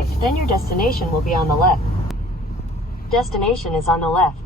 right, then your destination will be on the left. Destination is on the left.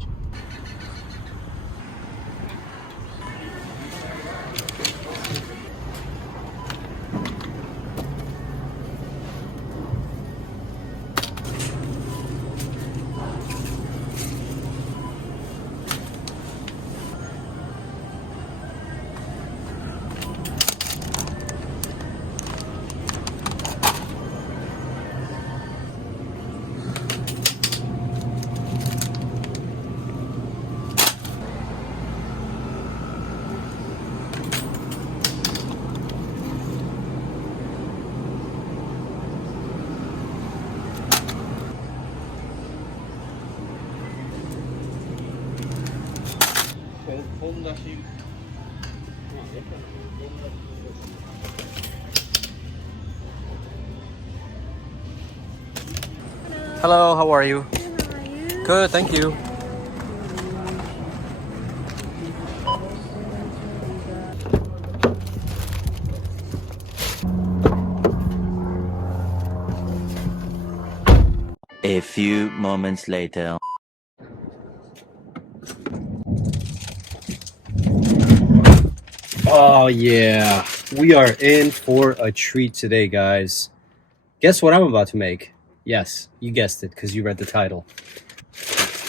Hello, how are you? How are you? Good, thank you. A few moments later. Oh yeah, we are in for a treat today, guys. Guess what I'm about to make? Yes, you guessed it because you read the title.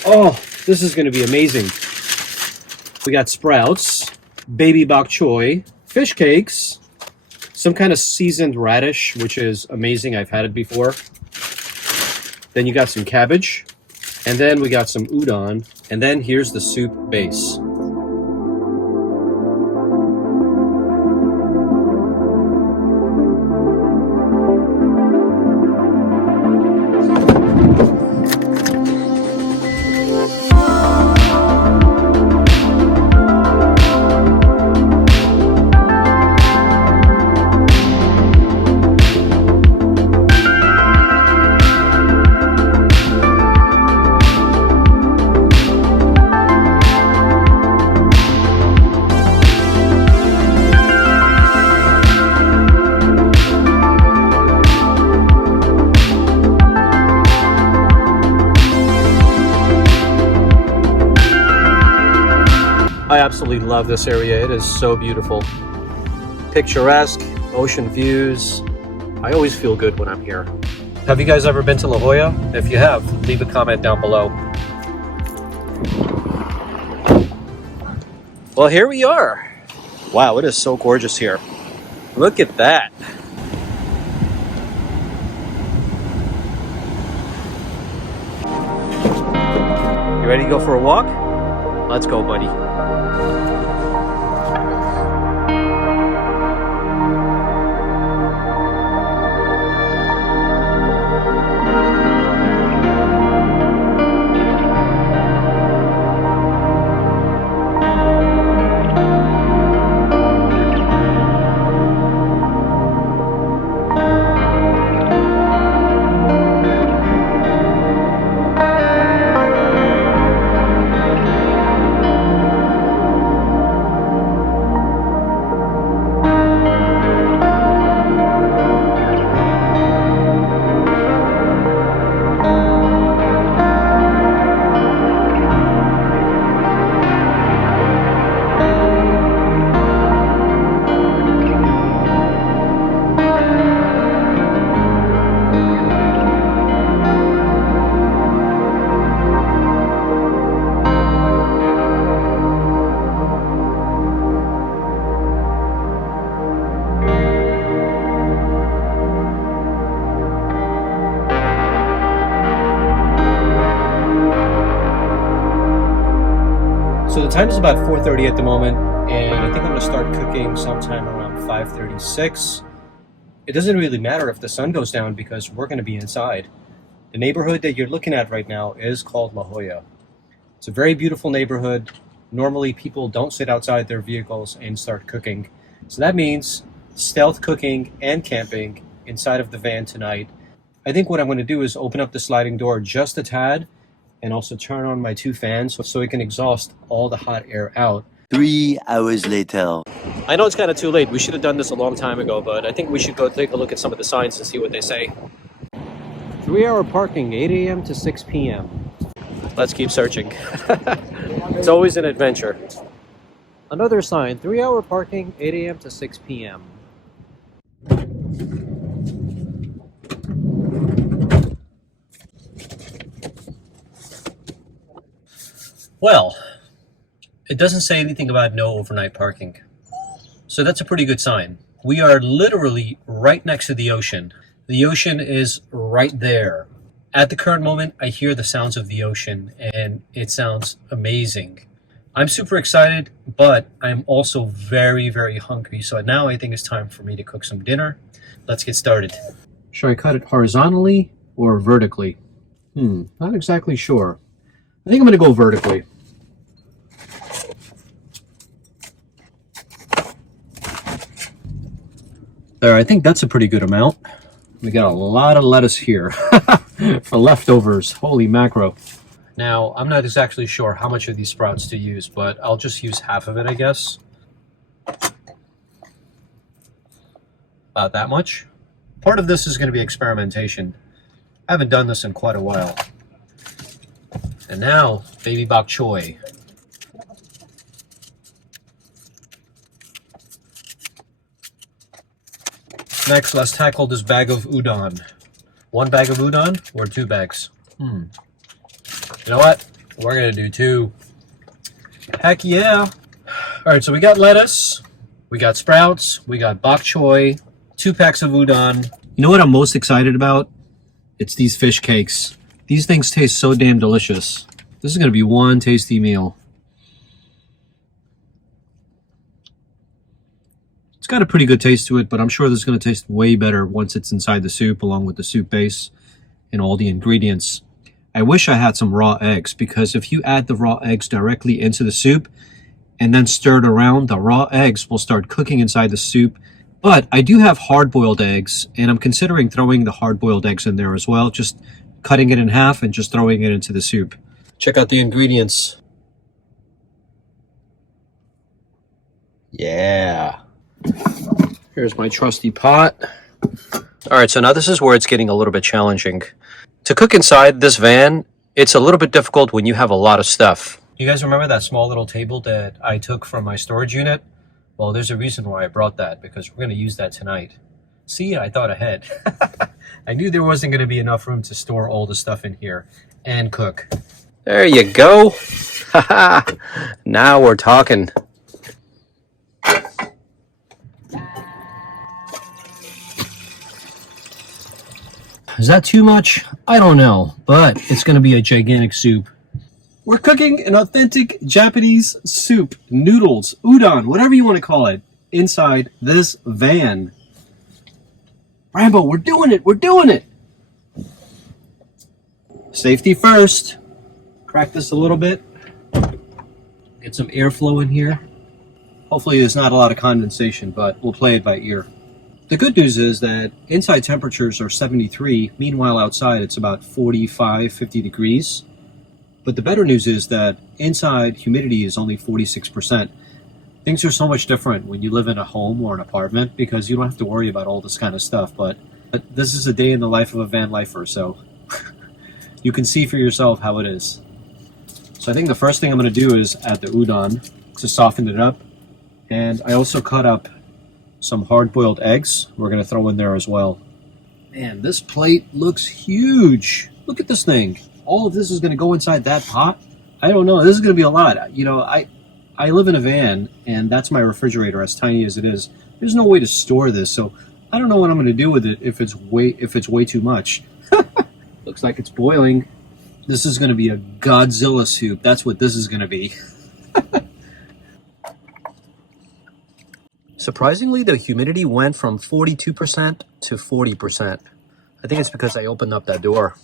Oh, this is going to be amazing. We got sprouts, baby bok choy, fish cakes, some kind of seasoned radish, which is amazing. I've had it before. Then you got some cabbage, and then we got some udon, and then here's the soup base. I absolutely love this area. It is so beautiful. Picturesque, ocean views. I always feel good when I'm here. Have you guys ever been to La Jolla? If you have, leave a comment down below. Well, here we are. Wow, it is so gorgeous here. Look at that. You ready to go for a walk? Let's go, buddy. So the time is about 4:30 at the moment, and I think I'm going to start cooking sometime around 5:36. It doesn't really matter if the sun goes down because we're going to be inside. The neighborhood that you're looking at right now is called La Jolla. It's a very beautiful neighborhood. Normally people don't sit outside their vehicles and start cooking. So that means stealth cooking and camping inside of the van tonight. I think what I'm going to do is open up the sliding door just a tad and also turn on my 2 fans so it can exhaust all the hot air out. 3 hours later. I know it's kind of too late. We should have done this a long time ago, but I think we should go take a look at some of the signs and see what they say. 3-hour parking, 8 a.m. to 6 p.m. Let's keep searching. It's always an adventure. Another sign, 3-hour parking, 8 a.m. to 6 p.m. Well, it doesn't say anything about no overnight parking. So that's a pretty good sign. We are literally right next to the ocean. The ocean is right there. At the current moment, I hear the sounds of the ocean and it sounds amazing. I'm super excited, but I'm also very, very hungry. So now I think it's time for me to cook some dinner. Let's get started. Should I cut it horizontally or vertically? Not exactly sure. I think I'm gonna go vertically. There, I think that's a pretty good amount. We got a lot of lettuce here for leftovers. Holy macro. Now, I'm not exactly sure how much of these sprouts to use, but I'll just use half of it, I guess. About that much. Part of this is going to be experimentation. I haven't done this in quite a while. And now, baby bok choy. Next, let's tackle this bag of udon. 1 bag of udon or 2 bags? You know what? We're gonna do 2. Heck yeah! Alright, so we got lettuce, we got sprouts, we got bok choy, 2 packs of udon. You know what I'm most excited about? It's these fish cakes. These things taste so damn delicious. This is gonna be one tasty meal. It's got a pretty good taste to it, but I'm sure this is going to taste way better once it's inside the soup, along with the soup base and all the ingredients. I wish I had some raw eggs, because if you add the raw eggs directly into the soup and then stir it around, the raw eggs will start cooking inside the soup. But I do have hard-boiled eggs, and I'm considering throwing the hard-boiled eggs in there as well, just cutting it in half and just throwing it into the soup. Check out the ingredients. Yeah. Here's my trusty pot. All right, so now this is where it's getting a little bit challenging. To cook inside this van, it's a little bit difficult when you have a lot of stuff. You guys remember that small little table that I took from my storage unit? Well, there's a reason why I brought that, because we're going to use that tonight. See, I thought ahead. I knew there wasn't going to be enough room to store all the stuff in here and cook. There you go. Now we're talking. Is that too much? I don't know, but it's going to be a gigantic soup. We're cooking an authentic Japanese soup, noodles, udon, whatever you want to call it, inside this van. Rambo, we're doing it! We're doing it! Safety first. Crack this a little bit. Get some airflow in here. Hopefully there's not a lot of condensation, but we'll play it by ear. The good news is that inside temperatures are 73. Meanwhile, outside it's about 45, 50 degrees. But the better news is that inside humidity is only 46%. Things are so much different when you live in a home or an apartment, because you don't have to worry about all this kind of stuff. But this is a day in the life of a van lifer, so you can see for yourself how it is. So I think the first thing I'm going to do is add the udon to soften it up. And I also cut up some hard-boiled eggs we're going to throw in there as well. Man, this plate looks huge. Look at this thing. All of this is going to go inside that pot? I don't know. This is going to be a lot. You know, I live in a van, and that's my refrigerator, as tiny as it is. There's no way to store this, so I don't know what I'm going to do with it if it's way too much. Looks like it's boiling. This is going to be a Godzilla soup. That's what this is going to be. Surprisingly, the humidity went from 42% to 40%. I think it's because I opened up that door.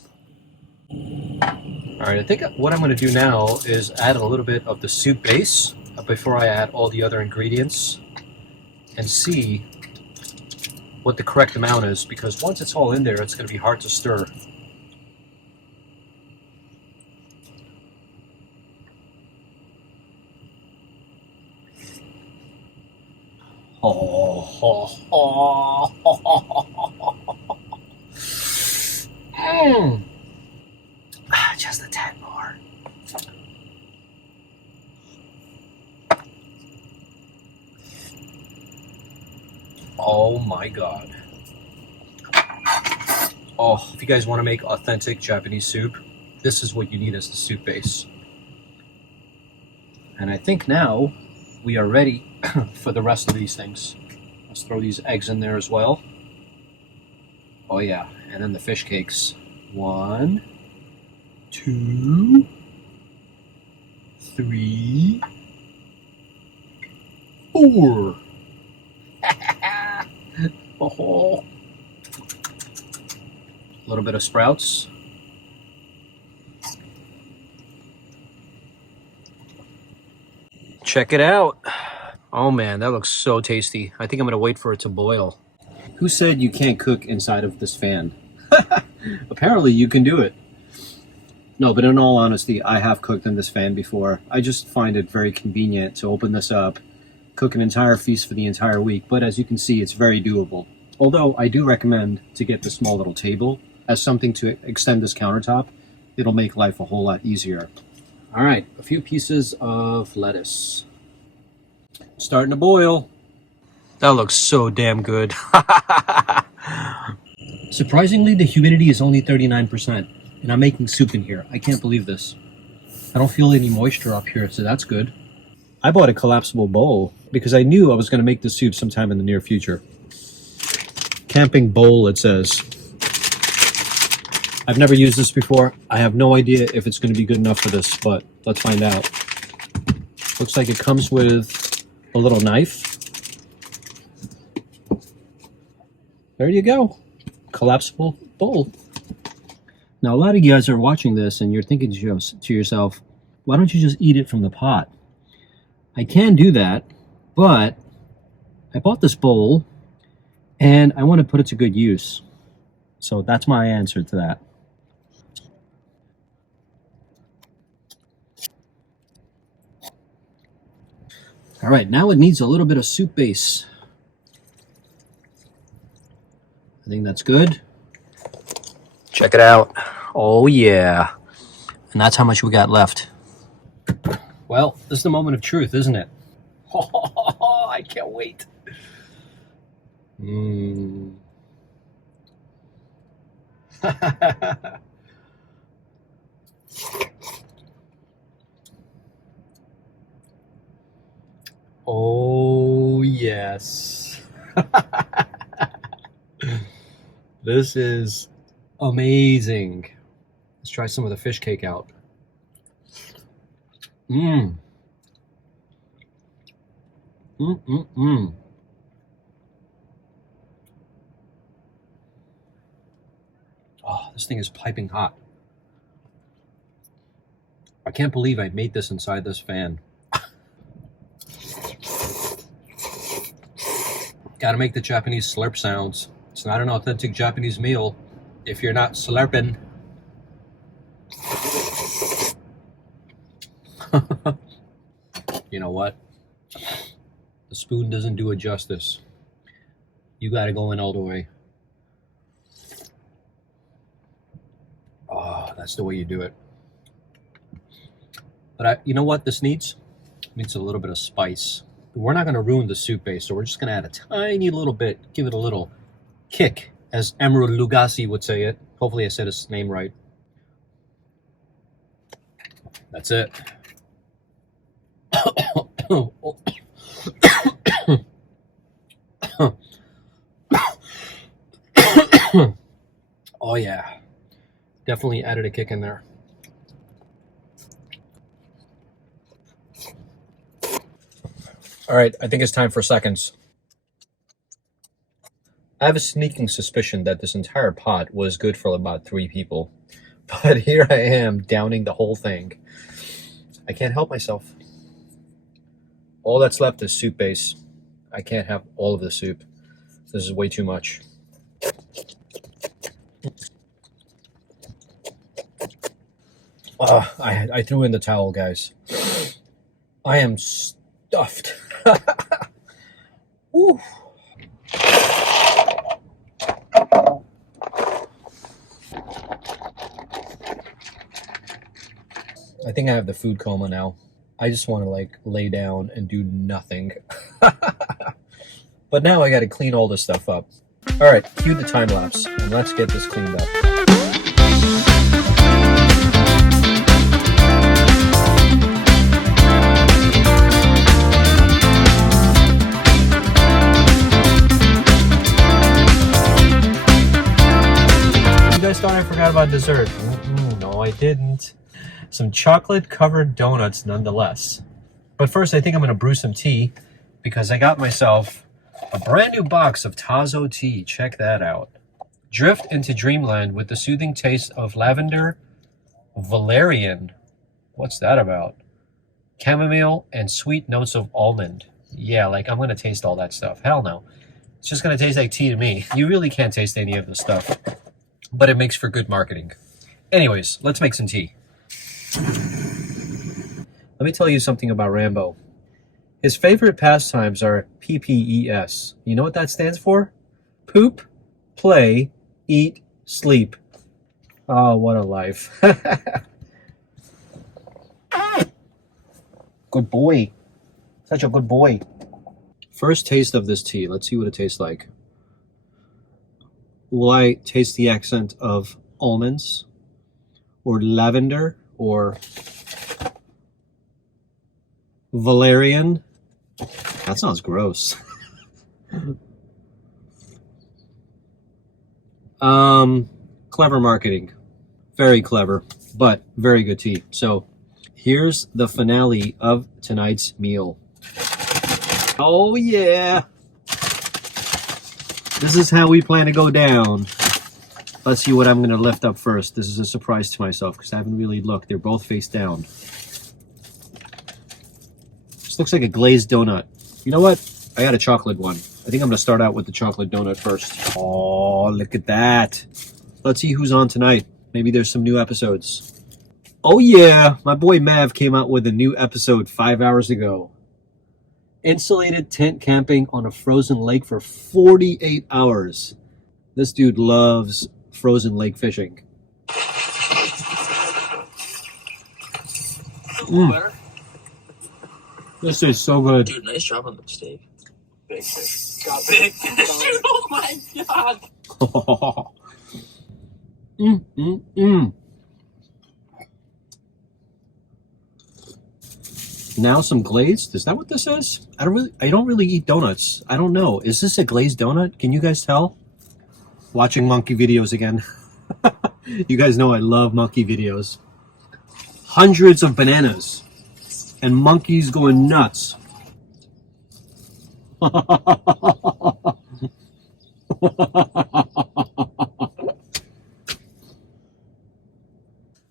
All right, I think what I'm going to do now is add a little bit of the soup base before I add all the other ingredients and see what the correct amount is, because once it's all in there, it's going to be hard to stir. Just a tad more. Oh my god. Oh, if you guys want to make authentic Japanese soup, this is what you need as the soup base. And I think now we are ready for the rest of these things. Let's throw these eggs in there as well. Oh yeah, and then the fish cakes. 1, 2, 3, 4. Oh. A little bit of sprouts. Check it out. Oh man, that looks so tasty. I think I'm gonna wait for it to boil. Who said you can't cook inside of this fan? Apparently you can do it. No, but in all honesty, I have cooked in this fan before. I just find it very convenient to open this up, cook an entire feast for the entire week, but as you can see, it's very doable. Although I do recommend to get the small little table as something to extend this countertop. It'll make life a whole lot easier. All right, a few pieces of lettuce. Starting to boil. That looks so damn good. Surprisingly, the humidity is only 39%, and I'm making soup in here. I can't believe this. I don't feel any moisture up here, so that's good. I bought a collapsible bowl because I knew I was going to make the soup sometime in the near future. Camping bowl, it says. I've never used this before. I have no idea if it's going to be good enough for this, but let's find out. Looks like it comes with a little knife. There you go. Collapsible bowl. Now, a lot of you guys are watching this and you're thinking to yourself, why don't you just eat it from the pot? I can do that, but I bought this bowl and I want to put it to good use. So that's my answer to that. All right, now it needs a little bit of soup base. I think that's good. Check it out. Oh yeah. And that's how much we got left. Well, this is the moment of truth, isn't it? Oh, I can't wait. Oh, yes. This is amazing. Let's try some of the fish cake out. Oh, this thing is piping hot. I can't believe I made this inside this fan. Gotta make the Japanese slurp sounds. It's not an authentic Japanese meal if you're not slurping. You know what? The spoon doesn't do it justice. You gotta go in all the way. Oh, that's the way you do it. But you know what this needs? It needs a little bit of spice. We're not going to ruin the soup base, so we're just going to add a tiny little bit, give it a little kick, as Emerald Lugasi would say it. Hopefully I said his name right. That's it. Oh yeah, definitely added a kick in there. All right, I think it's time for seconds. I have a sneaking suspicion that this entire pot was good for about 3 people. But here I am downing the whole thing. I can't help myself. All that's left is soup base. I can't have all of the soup. This is way too much. I threw in the towel, guys. I am stuffed. Woo. I think I have the food coma now. I just want to like lay down and do nothing. But now I got to clean all this stuff up. All right, cue the time lapse and let's get this cleaned up. You guys thought I forgot about dessert? No, I didn't. Some chocolate-covered donuts nonetheless. But first, I think I'm going to brew some tea because I got myself a brand new box of Tazo tea. Check that out. Drift into dreamland with the soothing taste of lavender, valerian. What's that about? Chamomile and sweet notes of almond. Yeah, like I'm going to taste all that stuff. Hell no. It's just going to taste like tea to me. You really can't taste any of the stuff. But it makes for good marketing. Anyways, let's make some tea. Let me tell you something about Rambo. His favorite pastimes are PPES. You know what that stands for? Poop, play, eat, sleep. Oh, what a life. Good boy. Such a good boy. First taste of this tea. Let's see what it tastes like. Will I taste the accent of almonds or lavender or valerian? That sounds gross. Clever marketing. Very clever, but very good tea. So here's the finale of tonight's meal. Oh yeah. This is how we plan to go down. Let's see what I'm going to lift up first. This is a surprise to myself because I haven't really looked. They're both face down. This looks like a glazed donut. You know what? I got a chocolate one. I think I'm going to start out with the chocolate donut first. Oh, look at that. Let's see who's on tonight. Maybe there's some new episodes. Oh yeah, my boy Mav came out with a new episode 5 hours ago. Insulated tent camping on a frozen lake for 48 hours. This dude loves frozen lake fishing. This is so good. Dude, nice job on the steak. Big fish. Got big fish. Oh my god. Now some glazed. Is that what this is? I don't really eat donuts. I don't know. Is this a glazed donut? Can you guys tell? Watching monkey videos again. You guys know I love monkey videos. Hundreds of bananas and monkeys going nuts.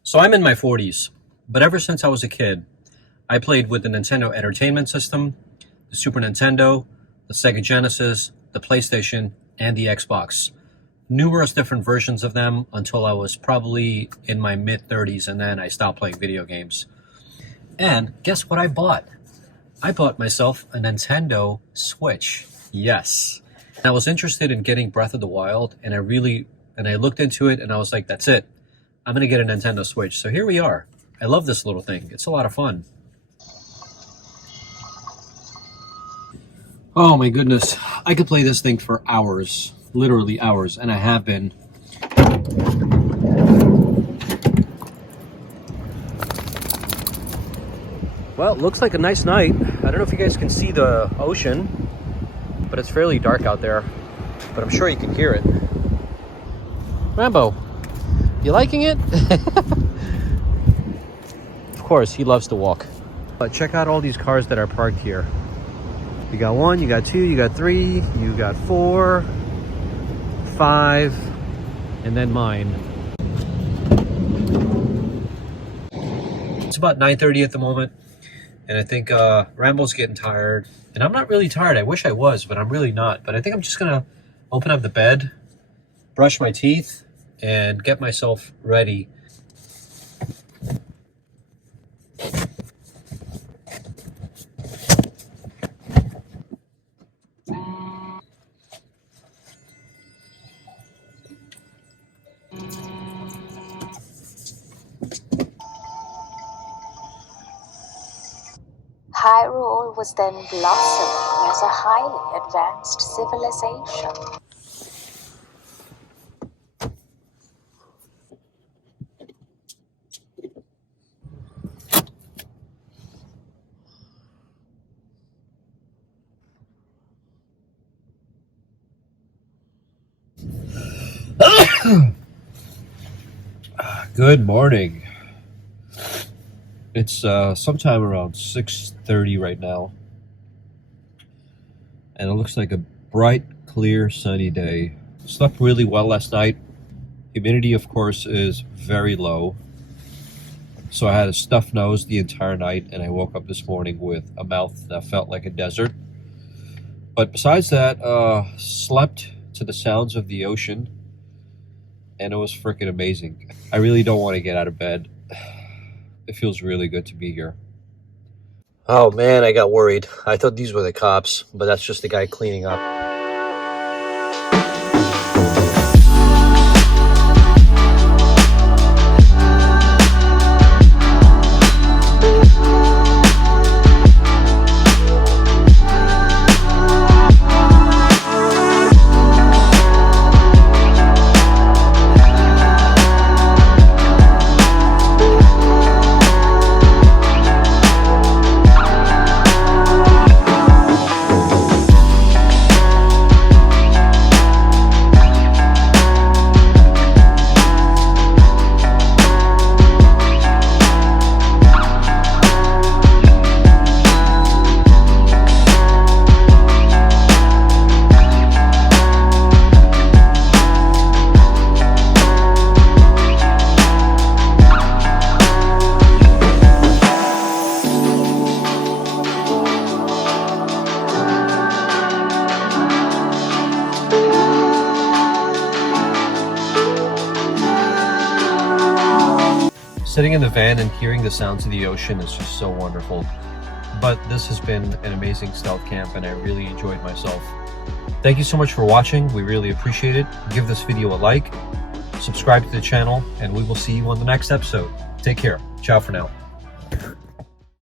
So I'm in my 40s, but ever since I was a kid, I played with the Nintendo Entertainment System, the Super Nintendo, the Sega Genesis, the PlayStation, and the Xbox. Numerous different versions of them until I was probably in my mid-30s, and then I stopped playing video games. And guess what I bought? I bought myself a Nintendo Switch. Yes. And I was interested in getting Breath of the Wild, and I looked into it, and I was like, that's it. I'm going to get a Nintendo Switch. So here we are. I love this little thing. It's a lot of fun. Oh my goodness. I could play this thing for hours. Literally hours. And I have been. Well, it looks like a nice night. I don't know if you guys can see the ocean, but it's fairly dark out there. But I'm sure you can hear it. Rambo, you liking it? Of course, he loves to walk. But check out all these cars that are parked here. You got 1, you got 2, you got 3, you got 4, 5, and then mine. It's about 9:30 at the moment, and I think Rambo's getting tired. And I'm not really tired. I wish I was, but I'm really not. But I think I'm just gonna open up the bed, brush my teeth, and get myself ready. Tyrol was then blossoming as a highly advanced civilization. Good morning. It's sometime around 6:30 right now, and it looks like a bright, clear, sunny day. Slept really well last night. Humidity, of course, is very low, so I had a stuffed nose the entire night, and I woke up this morning with a mouth that felt like a desert. But besides that, slept to the sounds of the ocean, and it was freaking amazing. I really don't want to get out of bed. It feels really good to be here. Oh man, I got worried. I thought these were the cops, but that's just the guy cleaning up. Sitting in the van and hearing the sounds of the ocean is just so wonderful. But this has been an amazing stealth camp, and I really enjoyed myself. Thank you so much for watching. We really appreciate it. Give this video a like, subscribe to the channel, and we will see you on the next episode. Take care. Ciao for now.